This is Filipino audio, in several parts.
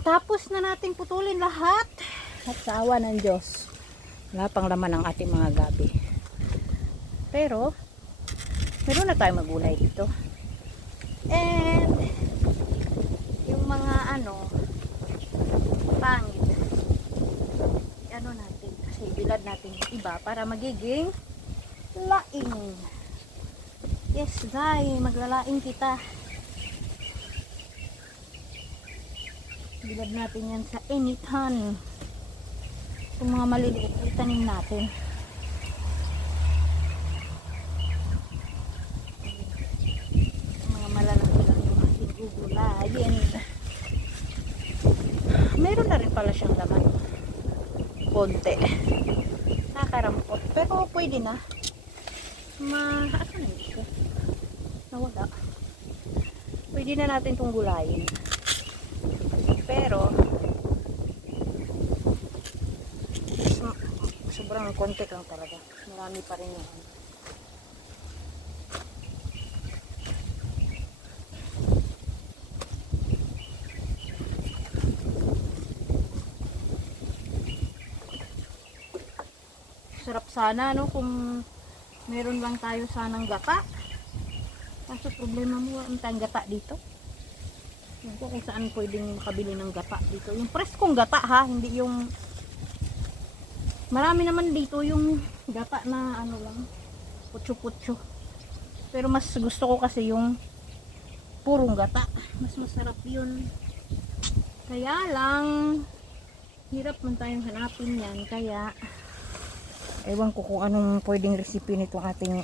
Natapos na nating putulin lahat. At sa awa ng Diyos, wala pang laman ang ating mga gabi. Pero, meron na tayong magulay dito. And, yung mga pangit, natin, kasi bilad natin yung iba para magiging laing. Yes, guys, maglalaing kita. Bilad natin yan sa initan. Itong mga maliliit, itanim natin. Mga malalaki lang yung ating gugulayin. Meron na rin pala siyang laman. Konti. Nakarampot. Pero pwede na. Asa na ito? Nawala. Pwede na natin itong gulayin. Pero sobrang konti lang talaga. Marami pa rin yan. Sarap sana kung meron lang tayo sanang gata. Kaso problema mo ang gata dito. Yan po kung saan pwedeng makabili ng gata dito. Yung preskong gata ha, hindi yung marami naman dito yung gata na lang, putyo-putyo. Pero mas gusto ko kasi yung purong gata. Mas masarap yun. Kaya lang, hirap man tayong hanapin yan. Kaya, ewan ko kung anong pwedeng recipe nitong ating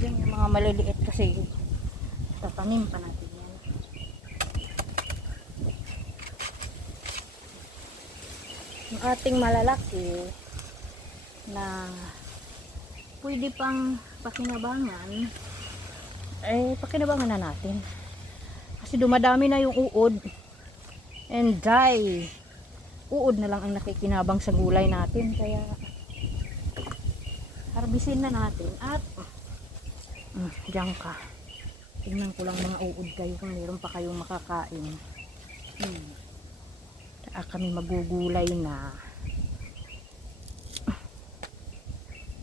yung mga maliliit kasi tatanim pa natin yan. Yung ating malalaki na pwede pang pakinabangan, pakinabangan na natin kasi dumadami na yung uod and dry uod na lang ang nakikinabang sa gulay natin, kaya harbisin na natin. At diyan ka, tingnan ko lang mga uod kayo kung meron pa kayong makakain. Kami magugulay na,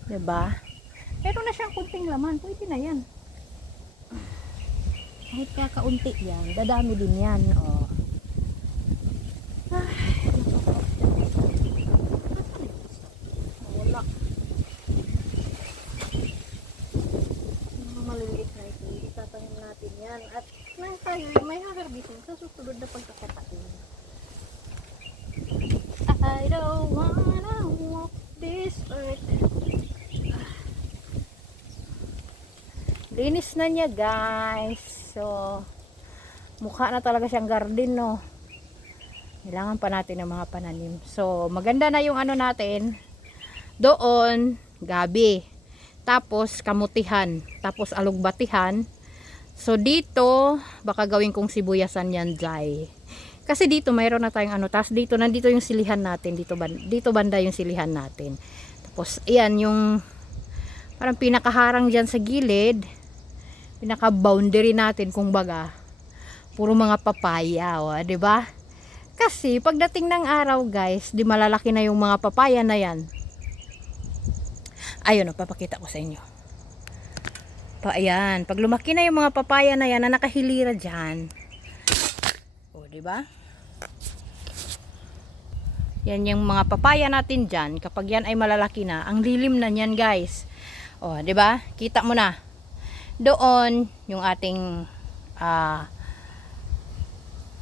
diba? Meron na siyang kunting laman, pwede na yan. Kahit kakaunti yan, dadami din yan. Wala. Mga maliliit na ito, itatanim natin yan. At may haharbisin sa susunod na pagkakataon. I don't wanna walk this earth. Linis na niya, guys. So, mukha na talaga siyang garden, no? Kailangan pa natin ng mga pananim. So, maganda na yung natin. Doon, gabi. Tapos, kamutihan. Tapos, alugbatihan. So, dito, baka gawin kong sibuyasan yan, Jai. Kasi dito, mayroon na tayong Tapos, dito, nandito yung silihan natin. Dito banda yung silihan natin. Tapos, ayan, yung parang pinakaharang dyan sa gilid. Pinaka-boundary natin, kung baga. Puro mga papaya, diba? Kasi pagdating ng araw, guys, di malalaki na yung mga papaya na yan. Ayun, papakita ko sa inyo. Ayan, pag lumaki na yung mga papaya na yan na nakahilira dyan. Di ba? Yan yung mga papaya natin dyan. Kapag yan ay malalaki na, ang lilim na yan, guys. Di ba? Kita mo na. Doon, yung ating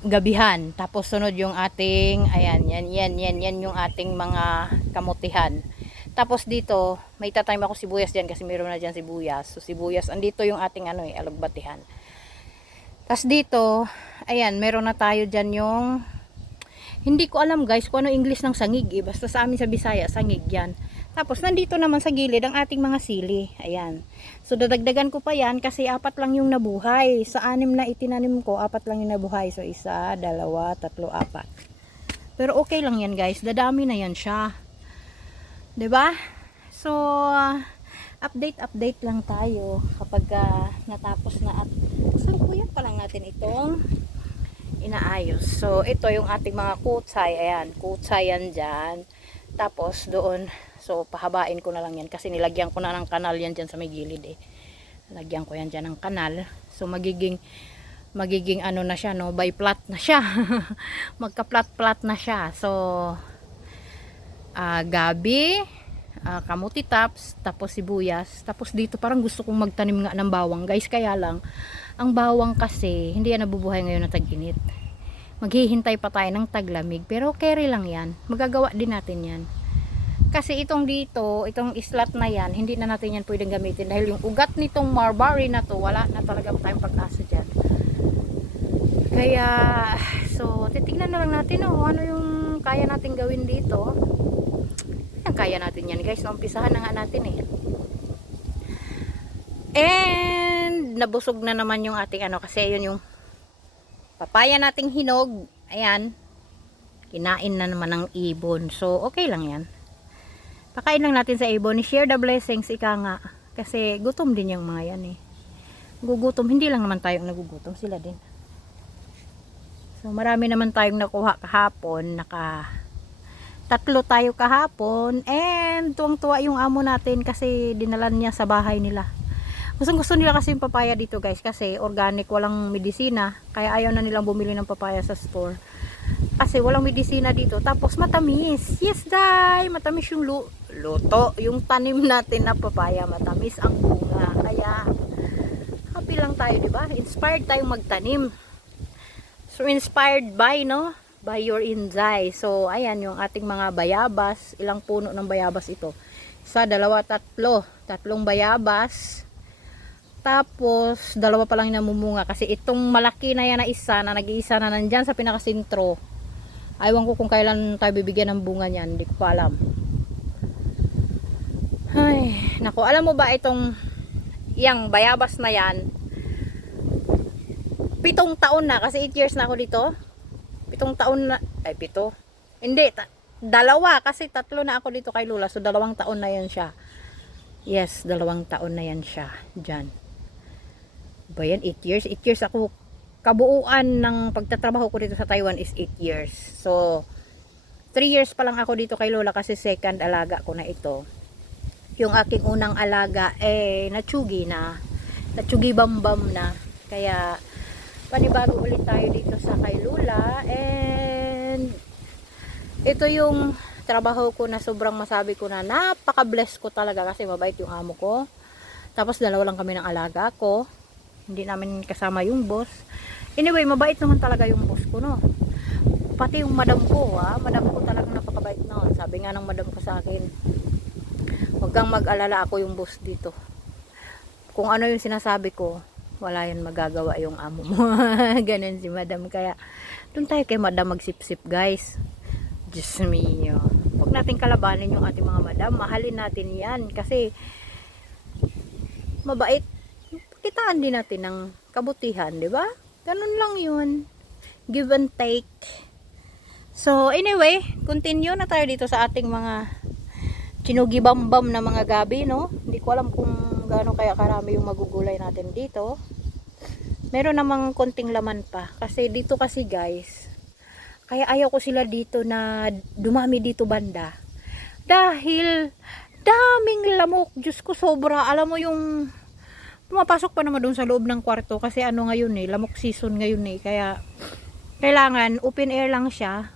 gabihan. Tapos sunod yung ating, ayan, yan yung ating mga kamutihan. Tapos dito, may tatime ako sibuyas dyan kasi mayroon na dyan sibuyas. So sibuyas, andito yung ating alugbatihan. Tapos dito, ayan, meron na tayo dyan yung, hindi ko alam guys kung ano English ng sangig basta sa amin sa Bisaya, sangig yan. Tapos nandito naman sa gilid ang ating mga sili. Ayan. So dadagdagan ko pa yan kasi 4 lang yung nabuhay. Sa 6 na itinanim ko, 4 lang yung nabuhay. So 1, 2, 3, 4. Pero okay lang yan guys. Dadami na yan siya. 'Di ba? So update lang tayo kapag natapos na at salukuyan pa lang natin itong inaayos. So ito yung ating mga kutsay, ayan, kutsay yan dyan. Tapos doon, so pahabain ko na lang yan kasi nilagyan ko na ng kanal yan dyan sa may gilid eh. Lagyan ko yan dyan ng kanal. So magiging ano na siya, no, by plat na siya. Magka-plat-plat na siya. So gabi, kamuti tops, tapos sibuyas. Tapos dito parang gusto kong magtanim nga ng bawang, guys. Kaya lang, ang bawang kasi hindi yan nabubuhay ngayon na tag-init. Maghihintay pa tayo ng taglamig, pero carry lang yan. Magagawa din natin yan. Kasi itong dito, itong islat na yan, hindi na natin yan pwedeng gamitin dahil yung ugat nitong marbury na to, wala na talaga tayong pag-asa dyan. Kaya, so, titignan na lang natin ano yung kaya natin gawin dito. Yan, kaya natin yan, guys. Naumpisahan na nga natin eh. And, nabusog na naman yung ating kasi yun yung papaya nating hinog. Ayan. Kinain na naman ng ibon. So, okay lang yan. Pakain lang natin sa ibon. Share the blessings, ika nga. Kasi, gutom din yung mga yan eh. Gugutom. Hindi lang naman tayong nagugutom. Sila din. So, marami naman tayong nakuha kahapon. Tatlo tayo kahapon. And, tuwang-tuwa yung amo natin kasi dinalan niya sa bahay nila. Gusto nila kasi yung papaya dito, guys, kasi organic, walang medisina. Kaya ayaw na nilang bumili ng papaya sa store. Kasi walang medisina dito. Tapos matamis. Yes, guys, matamis yung luto. Yung tanim natin na papaya, matamis ang bunga. Kaya happy lang tayo, di ba? Inspired tayong magtanim. So inspired by, no? By your inzay. So ayan yung ating mga bayabas. Ilang puno ng bayabas ito? Isa, dalawa, tatlo. Tatlong bayabas. Tapos, dalawa pa lang yung namumunga. Kasi itong malaki na yan na isa, na nag-iisa na nandyan sa pinakasintro. Aywan ko kung kailan tayo bibigyan ng bunga niyan. Hindi ko pa alam. Ay, naku. Alam mo ba itong yang bayabas na yan? 7 taon na. Kasi 8 years na ako dito. 7 taon na. Ay, 7. Hindi. 2. Kasi 3 na ako dito kay Lula. So, 2 taon na yan siya. Yes, 2 taon na yan siya. Diyan. Ba yan, 8 years? 8 years ako, kabuuan ng pagtatrabaho ko dito sa Taiwan is 8 years. So, 3 years pa lang ako dito kay Lola kasi second alaga ko na ito. Yung aking unang alaga, natsugi na. Natsugi bambam na. Kaya, panibago ulit tayo dito sa kay Lola. And, ito yung trabaho ko na sobrang masabi ko na napaka-bless ko talaga kasi mabait yung amo ko. Tapos, 2 lang kami ng alaga ko. Hindi namin kasama yung boss. Anyway, mabait naman talaga yung boss ko, no. Pati yung madam ko, madam ko talagang napakabait noon. Sabi nga ng madam ko sa akin, huwag kang mag-alala, ako yung boss dito. Kung ano yung sinasabi ko, wala yan magagawa yung amo mo. Ganun si madam. Kaya, doon tayo kay madam magsip-sip, guys. Diyos mio. Huwag natin kalabanin yung ating mga madam. Mahalin natin yan. Kasi, mabait. Kitaan din natin ng kabutihan, di ba? Ganun lang yun. Give and take. So, anyway, continue na tayo dito sa ating mga chinugibambam na mga gabi, no? Hindi ko alam kung gaano kaya karami yung magugulay natin dito. Meron namang konting laman pa. Kasi dito kasi, guys, kaya ayaw ko sila dito na dumami dito banda. Dahil, daming lamok. Diyos ko, sobra. Alam mo yung pumapasok pa naman doon sa loob ng kwarto kasi ngayon lamok season ngayon kaya kailangan open air lang siya,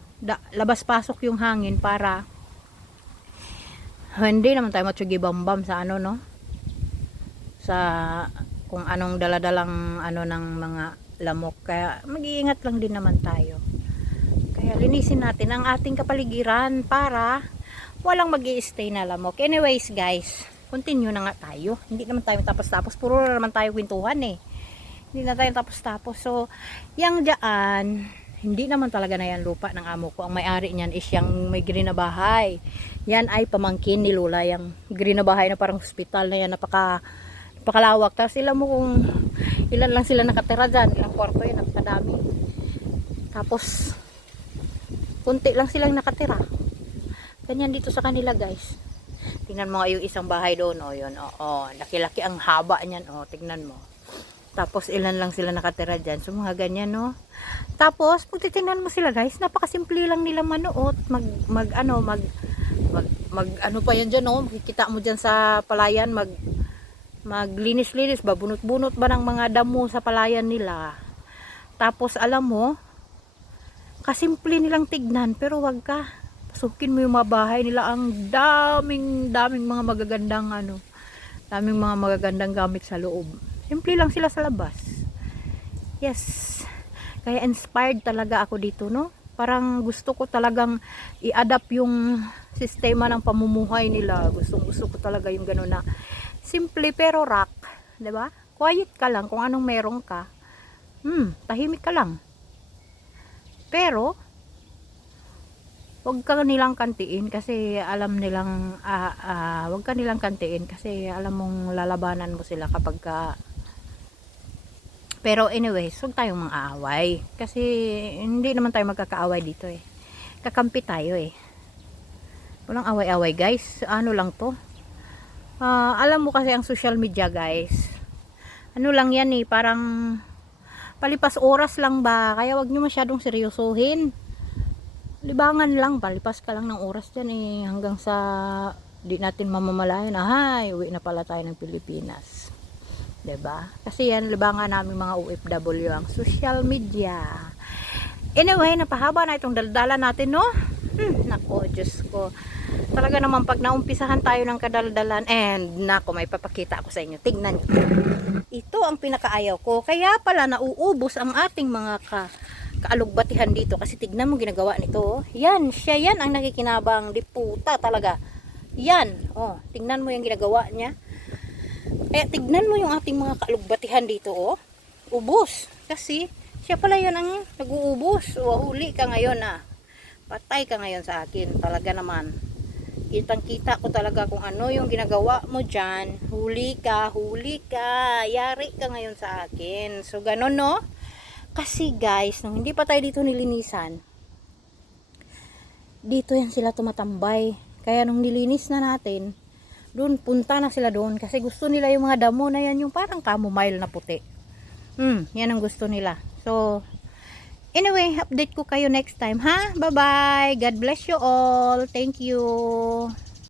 labas-pasok yung hangin para hindi naman tayo matsugi bambam sa no, sa kung anong daladalang ng mga lamok. Kaya mag-iingat lang din naman tayo. Kaya linisin natin ang ating kapaligiran para walang mag-i-stay na lamok. Anyways, guys, continue na nga tayo. Hindi naman tayo tapos-tapos. Puro na naman tayo kwentuhan Hindi na tayo tapos-tapos. So, yang dyan, hindi naman talaga na yan lupa ng amo ko. Ang may-ari niyan is yung may green na bahay. Yan ay pamangkin ni Lola. Yung green na bahay na parang hospital na yan. Napakalawak. Tapos ilan mo kung ilan lang sila nakatira dyan. Ilang kwarto yan. Napakadami. Tapos, kunti lang silang nakatira. Ganyan dito sa kanila, guys. Tingnan mo yung isang bahay doon, yun, laki-laki ang haba niyan, tingnan mo. Tapos ilan lang sila nakatira dyan. So mga ganyan, no. Tapos pag titingnan mo sila guys, napakasimple lang nila manuot. Mag ano pa yan dyan, no. Makikita mo dyan sa palayan, maglinis-linis ba, bunot-bunot ba ng mga damo sa palayan nila. Tapos alam mo, kasimple nilang tignan, pero wag ka pasukin mo yung mga bahay nila, ang daming mga magagandang daming mga magagandang gamit sa loob. Simple lang sila sa labas. Yes, kaya inspired talaga ako dito, no. Parang gusto ko talagang i-adapt yung sistema ng pamumuhay nila. Gusto ko talaga yung gano'n na simple pero rock, 'di ba? Quiet ka lang kung anong meron ka. Tahimik ka lang. Pero wag ka nilang kantiin kasi alam nilang wag ka nilang kantiin kasi alam mong lalabanan mo sila kapag pero anyways, wag tayong mang-aaway kasi hindi naman tayo magkakaaway dito eh. Kakampi tayo eh. Walang away-away guys. Ano lang to? Alam mo kasi ang social media guys. Ano lang yan eh, parang palipas oras lang ba? Kaya wag nyo masyadong seryosohin. Libangan lang, palipas ka lang ng oras dyan eh, hanggang sa di natin mamamalayan, uwi na pala tayo ng Pilipinas, 'di ba? Kasi yan libangan namin mga OFW, ang social media. Anyway, napahaba na itong daldalan natin, no. Nako, Diyos ko, talaga naman pag naumpisahan tayo ng kadaldalan, and nako, may papakita ako sa inyo, tignan nyo. Ito ang pinakaayaw ko, kaya pala nauubos ang ating mga kaalugbatihan dito kasi tignan mo ginagawa nito, oh. Yan, siya yan ang nakikinabang, di puta talaga. Yan, oh, tignan mo yung ginagawa niya. Kaya tignan mo yung ating mga kaalugbatihan dito, oh. Ubos. Kasi siya pala yun ang nag-uubos. O, huli ka ngayon, patay ka ngayon sa akin. Talaga naman. Kitang-kita ko talaga kung ano yung ginagawa mo dyan. Huli ka. Yari ka ngayon sa akin. So, ganun, no? Kasi guys, nung hindi pa tayo dito nilinisan, dito yan sila tumatambay. Kaya nung nilinis na natin, doon punta na sila doon kasi gusto nila yung mga damo na yan, yung parang chamomile na puti. Yan ang gusto nila. So, anyway, update ko kayo next time, ha? Bye-bye. God bless you all. Thank you.